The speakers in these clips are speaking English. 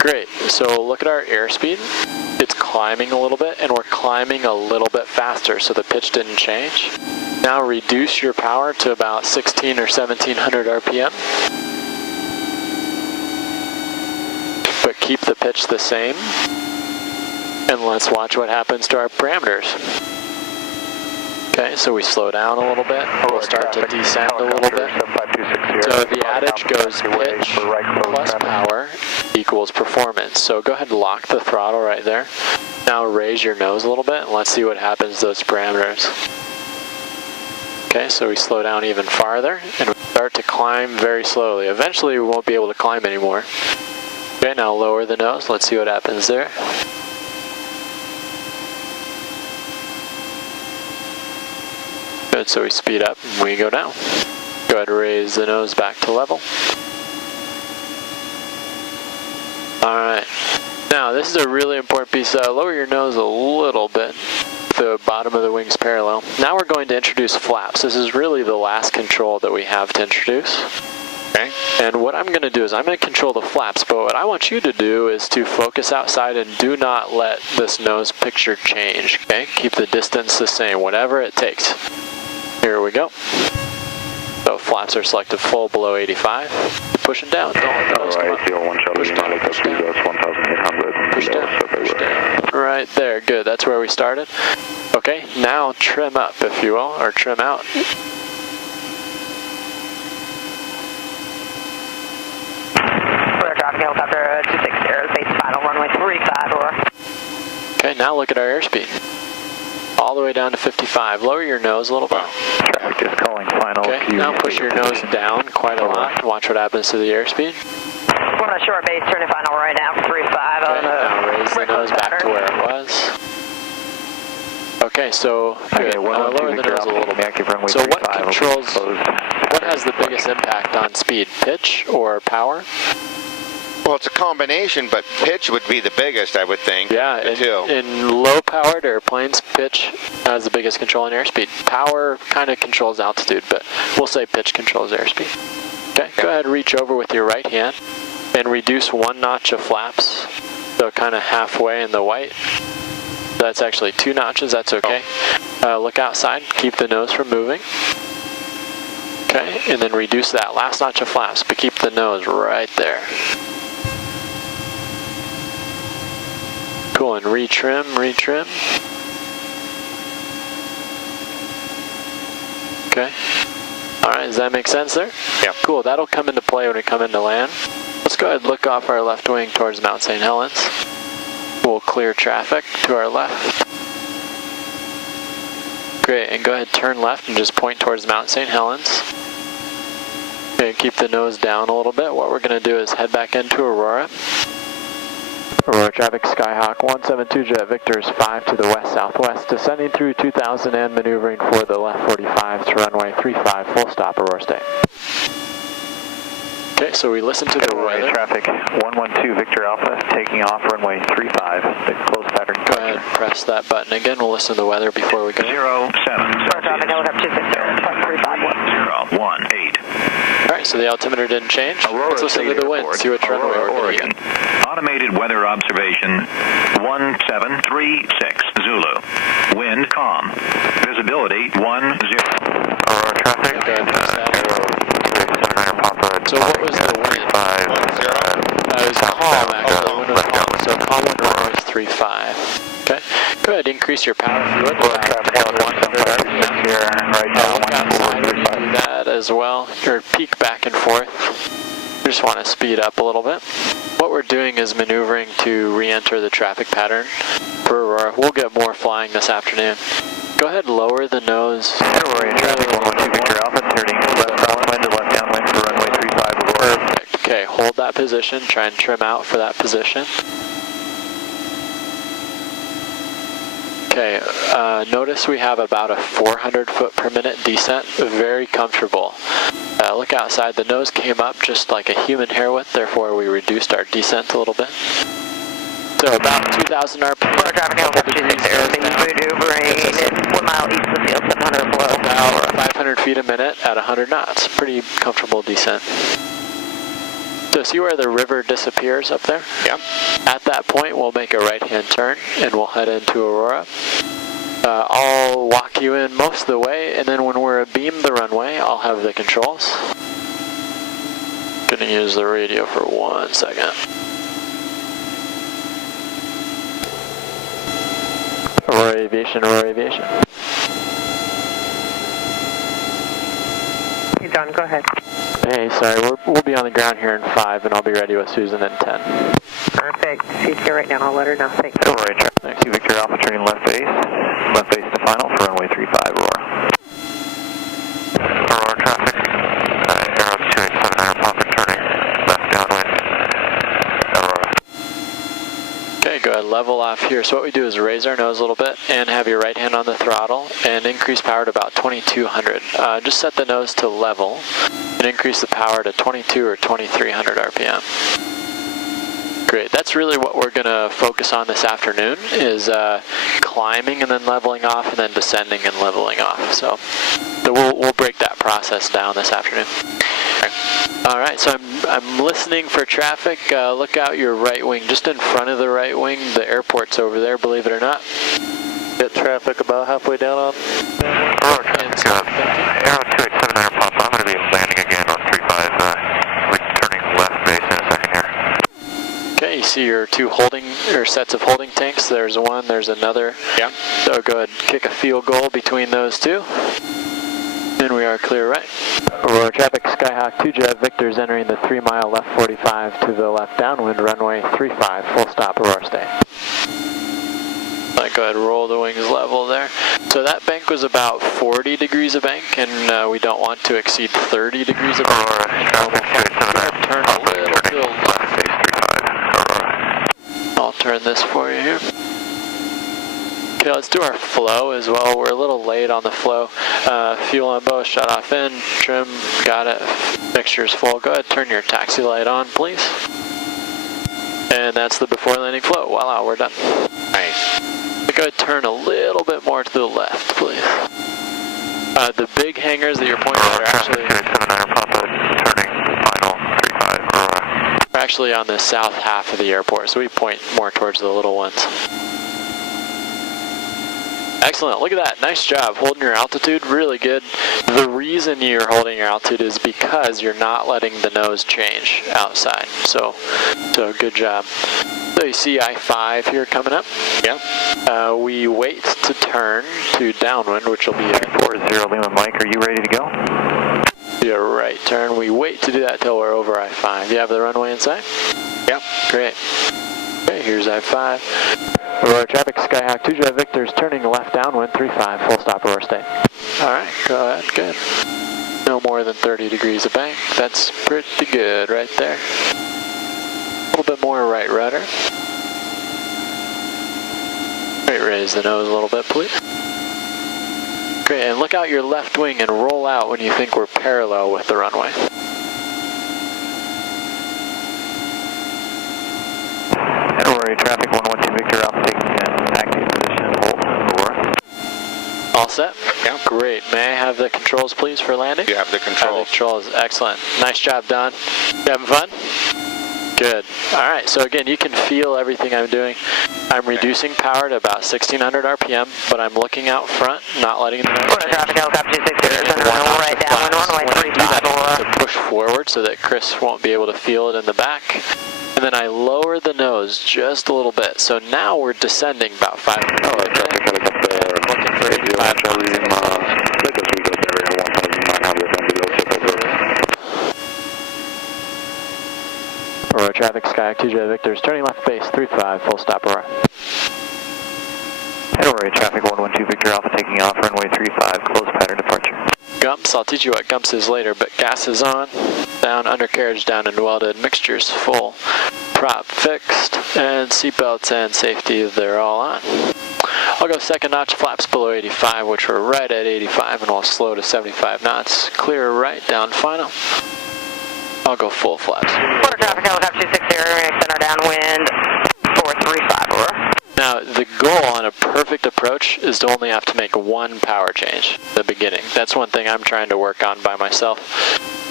Great, so look at our airspeed. It's climbing a little bit, and we're climbing a little bit faster, so the pitch didn't change. Now reduce your power to about 16 or 1700 RPM. But keep the pitch the same. And let's watch what happens to our parameters. Okay, so we slow down a little bit. We'll start to descend a little bit. So the adage goes pitch plus power equals performance. So go ahead and lock the throttle right there. Now raise your nose a little bit and let's see what happens to those parameters. Okay, so we slow down even farther and we start to climb very slowly. Eventually we won't be able to climb anymore. Okay, now lower the nose. Let's see what happens there. Good, so we speed up and we go down. Go ahead and raise the nose back to level. Alright, now this is a really important piece. Lower your nose a little bit, the bottom of the wings parallel. Now we're going to introduce flaps. This is really the last control that we have to introduce. Okay. And what I'm going to do is I'm going to control the flaps, but what I want you to do is to focus outside and do not let this nose picture change. Okay, keep the distance the same, whatever it takes. Here we go. So flaps are selected full below 85. Push it down. Don't let the nose come up. Push down, push down. Push down, push down. Right there, good. That's where we started. Okay, now trim up, if you will, or trim out. Traffic helicopter 260, base final runway 35, Aurora. Okay, now look at our airspeed. All the way down to 55. Lower your nose a little bit. Traffic is calling final. Okay, now push your nose down quite a lot. Watch what happens to the airspeed. We're on a short base, turning final right now for 35 okay, on the now raise the nose back to where it was. Okay, so good. Lower the nose a little bit. So what controls, what has the biggest impact on speed? Pitch or power? Well, it's a combination, but pitch would be the biggest, I would think. Yeah, in low-powered airplanes, pitch has the biggest control in airspeed. Power kind of controls altitude, but we'll say pitch controls airspeed. Okay, go ahead and reach over with your right hand and reduce one notch of flaps, so kind of halfway in the white. That's actually 2 notches, that's okay. Look outside, keep the nose from moving. Okay, and then reduce that last notch of flaps, but keep the nose right there. Cool, and retrim, retrim. Okay. Alright, does that make sense there? Yeah. Cool, that'll come into play when we come into land. Let's go ahead and look off our left wing towards Mount St. Helens. We'll clear traffic to our left. Great, and go ahead and turn left and just point towards Mount St. Helens. Okay, keep the nose down a little bit. What we're going to do is head back into Aurora. Aurora traffic, Skyhawk 172 Jet Victor's 5 to the west-southwest, descending through 2000 and maneuvering for the left 45 to runway 35, full stop, Aurora State. Okay, so we listen to the weather. Traffic 112 Victor Alpha, taking off runway 35, the close pattern. Go ahead and press that button again. We'll listen to the weather before we go. 07. Traffic helicopter 260, 118. Alright, so the altimeter didn't change. Let's listen to the wind, see which runway we're going to get. Automated weather observation 1736 Zulu. Wind calm. Visibility 10. Aurora traffic. Go ahead and press that. So what was the wind? It was calm actually. Wind was calm. So calm wind was 3.5. Okay. Go ahead, increase your power if you would. About 100 RPM here right now. Look outside when you do that as well. Or peak back and forth. We just want to speed up a little bit. What we're doing is maneuvering to re-enter the traffic pattern for Aurora. We'll get more flying this afternoon. Go ahead and lower the nose. Aurora traffic 112 Victor Alpha, turning left crosswind to left downwind for runway 35 Aurora. Perfect. Okay, hold that position. Try and trim out for that position. Okay, notice we have about a 400 foot per minute descent, very comfortable. Look outside, the nose came up just like a human hair width, therefore we reduced our descent a little bit. So about 2,000 RPM. traffic helicopter 260, maneuvering 1 mile east of the field, 700 below. About 500 feet a minute at 100 knots, pretty comfortable descent. So see where the river disappears up there? Yeah. At that point, we'll make a right-hand turn and we'll head into Aurora. I'll walk you in most of the way, and then when we're abeam the runway, I'll have the controls. Gonna use the radio for 1 second. Aurora Aviation, Aurora Aviation. Hey, John, go ahead. Hey, sorry, we'll be on the ground here in 5, and I'll be ready with Susan in 10. Perfect. She's here right now. I'll let her know. Thanks. Aurora, next to Victor Alpha, turning left base to final for runway 35, Aurora. Aurora traffic, Aero 287 Papa, turning left downwind, Aurora. Okay, go ahead, level off here. So what we do is raise our nose a little bit and have your right hand on the throttle and increase power to about 2200. Just set the nose to level and increase the power to 22 or 2300 RPM. Great, that's really what we're gonna focus on this afternoon is climbing and then leveling off and then descending and leveling off. So we'll break that process down this afternoon. All right, so I'm listening for traffic. Look out your right wing, just in front of the right wing. The airport's over there, believe it or not. Get traffic about halfway down on. Aurora traffic, Aero 287 Papa, I'm going to be landing again on 35, turning left base in a second here. Okay, you see your two sets of holding tanks. There's one, there's another. Yeah. So go ahead and kick a field goal between those two. And we are clear right. Aurora traffic, Skyhawk 2Jet, Victor's entering the 3 mile left 45 to the left downwind, runway 35, full stop, Aurora stay. Go ahead, roll the wings level there. So that bank was about 40 degrees of bank, and we don't want to exceed 30 degrees of bank. Aurora traffic, 287 Turn a little to the left. Base 35, Aurora. I'll turn this for you here. Okay, let's do our flow as well. We're a little late on the flow. Fuel on both, shut off in, trim, got it, mixture's full. Go ahead, turn your taxi light on, please. And that's the before landing flow. Voila, we're done. Nice. Go ahead, turn a little bit more to the left, please. The big hangars that you're pointing at are actually... We're actually on the south half of the airport, so we point more towards the little ones. Excellent, look at that, nice job holding your altitude, really good. The reason you're holding your altitude is because you're not letting the nose change outside, so good job. So you see I-5 here coming up. Yeah. We wait to turn to downwind, which will be a 40 Lima Mike, are you ready to go? be a right turn. We wait to do that till we're over I-5. You have the runway inside? Yep. Great. Okay, here's I-5. Aurora traffic, Skyhawk 2Jet Victor's turning left downwind, 35, full stop, Aurora stay. Alright, go ahead, good. No more than 30 degrees of bank. That's pretty good right there. A little bit more right rudder. Great, raise the nose a little bit, please. Great, and look out your left wing and roll out when you think we're parallel with the runway. Aurora traffic 112 Victor Alpha taking an active position, hold, Aurora. All set? Yeah. Great. May I have the controls, please, for landing? You have the Have the controls. controls. Excellent. Nice job, Don. You having fun? Good. All right. So again, you can feel everything I'm doing. I'm reducing power to about 1600 RPM, but I'm looking out front, not letting the nose Aurora traffic, helicopter 260, turn right down, runway 35, Aurora. to push forward so that Chris won't be able to feel it in the back. And then I lower the nose just a little bit. So now we're descending about 500. Looking for 85 knots. Aurora traffic, Sky 2Jet Victor's turning left base, 35, full stop, Aurora. Aurora traffic 112 Victor Alpha taking off, runway 35, close pattern departure. Gumps, I'll teach you what gumps is later, but gas is on, down, undercarriage down and welded, mixture's full, prop fixed, and seatbelts and safety, they're all on. I'll go second notch, flaps below 85, which we're right at 85, and we'll slow to 75 knots. Clear right, down final. I'll go full flaps. Aurora traffic, helicopter 260, center downwind, 435, Aurora. Now, the goal on a perfect approach is to only have to make one power change at the beginning. That's one thing I'm trying to work on by myself.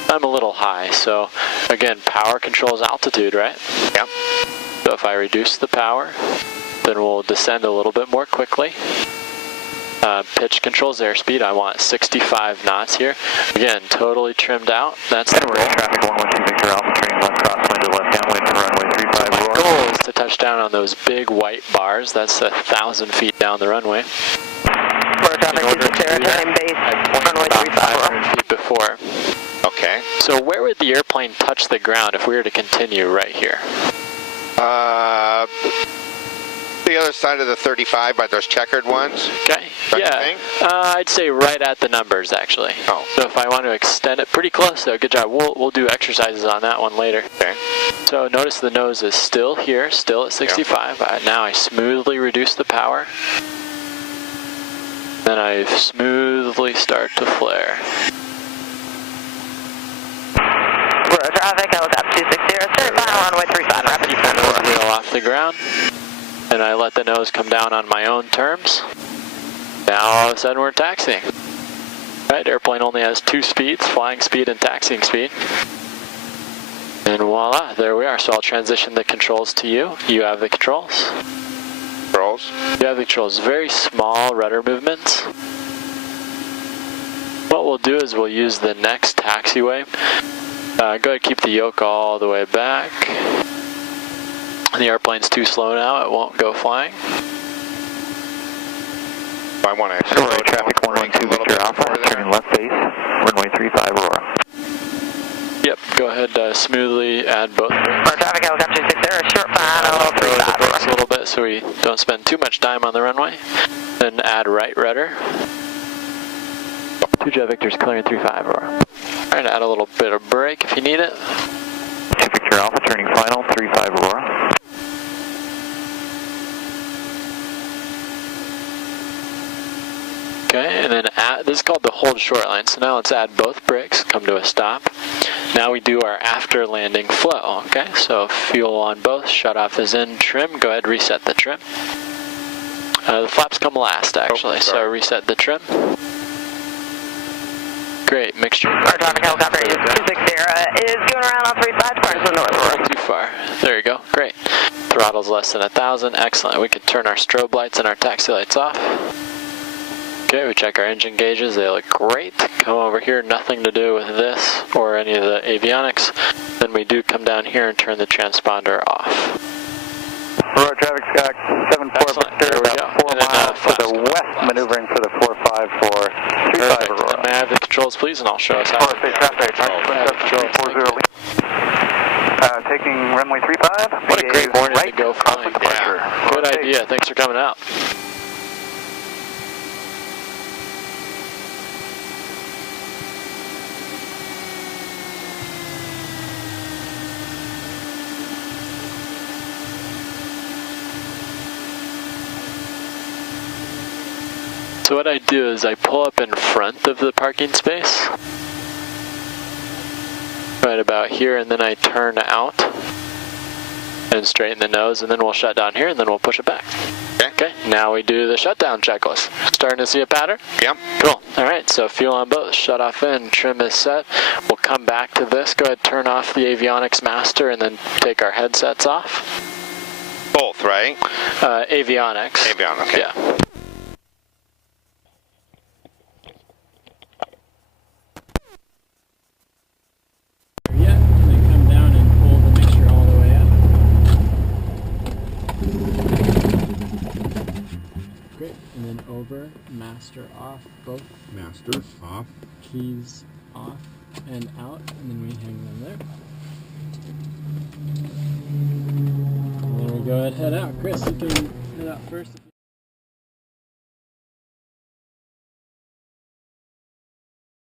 I'm a little high, so again, power controls altitude, right? Yep. So if I reduce the power, then we'll descend a little bit more quickly. Pitch controls airspeed. I want 65 knots here. Again, totally trimmed out. That's the goal. Traffic 112 Victor Alpha, turning left crosswind to left downwind to runway 35. My goal is to touch down on those big white bars. That's 1,000 feet down the runway. Aurora traffic, turning base, runway 35. 500 feet before. Okay. So where would the airplane touch the ground if we were to continue right here? The other side of the 35 by those checkered ones. Okay. Right Yeah. thing? I'd say right at the numbers, actually. Oh. So if I want to extend it, pretty close though. Good job. We'll do exercises on that one later. Okay. So notice the nose is still here, still at 65. Now I smoothly reduce the power. Then I smoothly start to flare. Aurora traffic, helicopter 260, third final runway 35, rapid descent. Wheel off the ground. And I let the nose come down on my own terms. Now all of a sudden we're taxiing. Right, airplane only has 2 speeds, flying speed and taxiing speed. And voila, there we are. So I'll transition the controls to you. You have the controls. Controls. You have the controls. Very small rudder movements. What we'll do is we'll use the next taxiway. Go ahead, keep the yoke all the way back. The airplane's too slow now, it won't go flying. I want to slow down Traffic 112 Victor Alpha, turning left base, runway 35 Aurora. Yep, go ahead, smoothly add both brakes. Aurora traffic, helicopter 260, short final Throw the 35. brakes a little bit so we don't spend too much time on the runway. Then add right rudder. 2 Jet Victor's clearing 35 Aurora. Alright, add a little bit of brake if you need it. 2 Victor Alpha, turning final 35 Aurora. Okay, and then this is called the hold short line. So now let's add both brakes, come to a stop. Now we do our after landing flow, okay? So fuel on both, shut off is in, trim, go ahead, reset the trim. The flaps come last actually, so reset the trim. Great, mixture. Aurora traffic, helicopter 260 is going around on 35, departing to the north. Not too far. There you go, great. Throttle's less than 1,000, excellent. We can turn our strobe lights and our taxi lights off. Okay, we check our engine gauges, they look great. Come over here, nothing to do with this or any of the avionics. Then we do come down here and turn the transponder off. Aurora traffic, Scott 74 Victor, about 4 miles to the west, maneuvering for the 45 for 35 Aurora. May I have the controls please, and I'll show us how. State traffic, taking runway 35. What a great morning to go flying. Yeah. Good idea, thanks for coming out. So what I do is I pull up in front of the parking space, right about here, and then I turn out and straighten the nose, and then we'll shut down here, and then we'll push it back. Okay, now we do the shutdown checklist. Starting to see a pattern? Yep. Cool. All right, so fuel on both, shut off in, trim is set. We'll come back to this. Go ahead, turn off the avionics master, and then take our headsets off. Both, right? Avionics. Avionics, okay. Yeah. Yeah, and then come down and pull the mixture all the way up. Great, and then over, master off, both Master off. keys off and out, and then we hang them there. And then we go ahead, head out. Chris, you can head out first.